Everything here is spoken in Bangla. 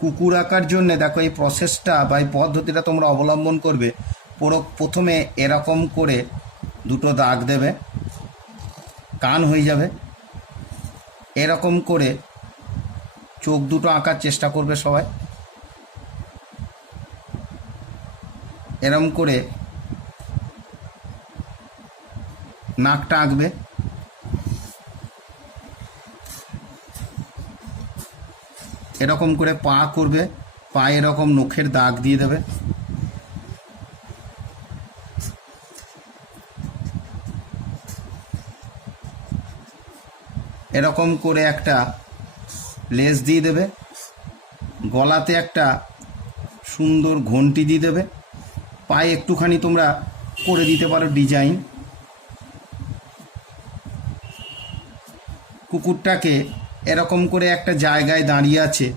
কুকুর আঁকার জন্য দেখো এই প্রসেসটা বা এই পদ্ধতিটা তোমরা অবলম্বন করবে। প্রথমে এরকম করে দুটো দাগ দেবে, কান হয়ে যাবে। এরকম করে চোখ দুটো আঁকার চেষ্টা করবে সবাই। এরকম করে নাকটা আঁকবে। এরকম করে পা করবে, পায়ে এরকম নখের দাগ দিয়ে দেবে। এরকম করে একটা লেস দিয়ে দেবে। গলাতে একটা সুন্দর ঘন্টি দিয়ে দেবে। পায়ে একটুখানি তোমরা করে দিতে পারো ডিজাইন। কুকুরটাকে এরকম করে একটা জায়গায় দাঁড়িয়ে আছে।